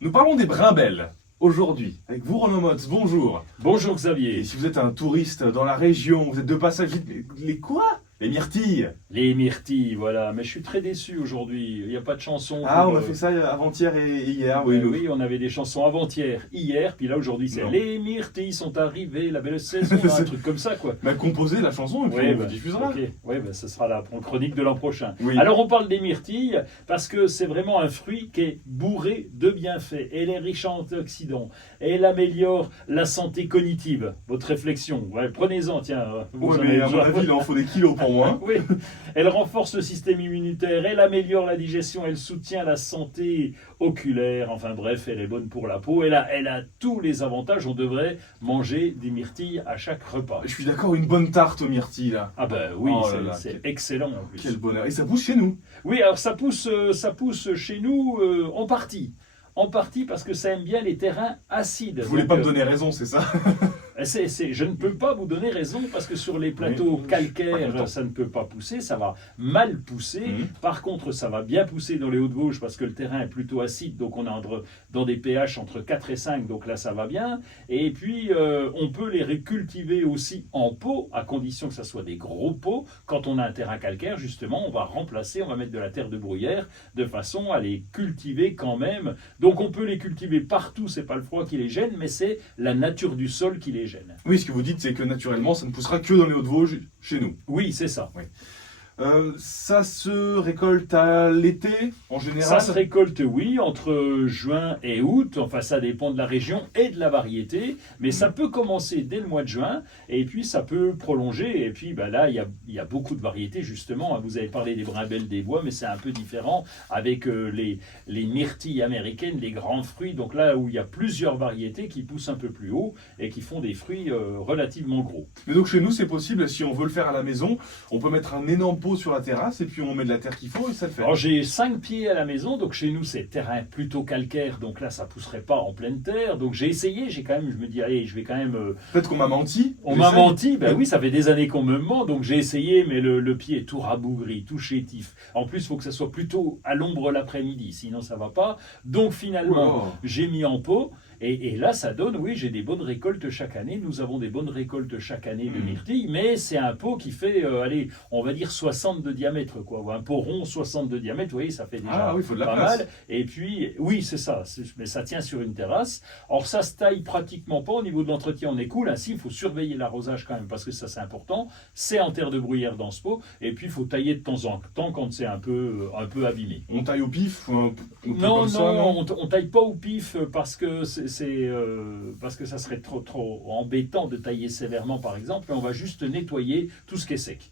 Nous parlons des brimbelles aujourd'hui avec vous, Romain Motz. Bonjour. Bonjour Et Xavier. si vous êtes un touriste dans la région, vous êtes de passage, dites, les quoi? Les myrtilles. Les myrtilles, voilà. Mais je suis très déçu aujourd'hui. Il n'y a pas de chanson. Ah, pour, on a fait ça avant-hier et hier. Oui, Oui, oui, on avait des chansons avant-hier, hier, puis là aujourd'hui c'est Non. Les myrtilles sont arrivées, la belle saison, un truc comme ça quoi. On a composé la chanson et puis Ouais, on vous bah, diffusera. ok. Ouais, bah, ce sera la chronique de l'an prochain. Oui. Alors on parle des myrtilles parce que c'est vraiment un fruit qui est bourré de bienfaits. Elle est riche en antioxydants. Elle améliore la santé cognitive, votre réflexion. Ouais, prenez-en, tiens. Vous Ouais, en mais avez à mon besoin. avis, il en faut des kilos pour moi. Oui, elle renforce le système immunitaire, elle améliore la digestion, elle soutient la santé oculaire, enfin bref, elle est bonne pour la peau, elle a tous les avantages, on devrait manger des myrtilles à chaque repas. Je suis d'accord, une bonne tarte aux myrtilles là. Ah ben oui, Oh là là, c'est excellent en plus. Quel bonheur. Et ça pousse chez nous. Oui, alors ça pousse chez nous en partie. En partie parce que ça aime bien les terrains acides. Vous voulez Donc, pas me donner raison, c'est ça? je ne peux pas vous donner raison parce que sur les plateaux Oui, pas calcaires, content. ça ne peut pas pousser, ça va mal pousser. Mhm. Par contre, ça va bien pousser dans les Hauts-de-Vosges parce que le terrain est plutôt acide, donc on est dans des pH entre 4 et 5, donc là ça va bien. Et puis, on peut les récultiver aussi en pot, à condition que ça soit des gros pots. Quand on a un terrain calcaire, justement, on va mettre de la terre de bruyère de façon à les cultiver quand même. Donc on peut les cultiver partout, c'est pas le froid qui les gêne, mais c'est la nature du sol qui les gêne. Oui, ce que vous dites, c'est que naturellement, ça ne poussera que dans les Hauts-de-Vosges chez nous. Oui, c'est ça. Ça se récolte à l'été, en Ça général. se récolte, oui, entre juin et août. Enfin, ça dépend de la région et de la variété. Mais ça peut commencer dès le mois de juin et puis ça peut prolonger. Et puis bah, là, il y a beaucoup de variétés, justement. Vous avez parlé des brimbelles des bois, mais c'est un peu différent avec les myrtilles américaines, les grands fruits. Donc là où il y a plusieurs variétés qui poussent un peu plus haut et qui font des fruits relativement gros. Mais donc chez nous, c'est possible, si on veut le faire à la maison, on peut mettre un énorme pot sur la terrasse et puis on met de la terre qu'il faut et ça le fait. Alors j'ai 5 pieds à la maison, donc chez nous c'est terrain plutôt calcaire, donc là ça pousserait pas en pleine terre. Donc j'ai essayé, je me dis allez, je vais quand même. Peut-être qu'on m'a menti. On m'a J'essaye. menti, ben oui, ça fait des années qu'on me ment, donc j'ai essayé, mais le pied est tout rabougri, tout chétif. En plus, il faut que ça soit plutôt à l'ombre l'après-midi, sinon ça va pas. Donc finalement, Wow. j'ai mis en pot. Et là, ça donne, oui, j'ai des bonnes récoltes chaque année. Nous avons des bonnes récoltes chaque année de myrtilles, mais c'est un pot qui fait, allez, on va dire 60 de diamètre, quoi. Ou un pot rond, 60 de diamètre, vous voyez, ça fait déjà Ah oui, il faut de la pas place. mal. Et puis, oui, c'est ça, mais ça tient sur une terrasse. Or, ça se taille pratiquement pas. Au niveau de l'entretien, on est cool. Ainsi, il faut surveiller l'arrosage quand même, parce que ça, c'est important. C'est en terre de bruyère dans ce pot. Et puis, il faut tailler de temps en temps quand c'est un peu abîmé. On taille au pif, un peu Non, comme ça, non, on taille pas au pif parce que parce que ça serait trop embêtant de tailler sévèrement, par exemple. Mais on va juste nettoyer tout ce qui est sec.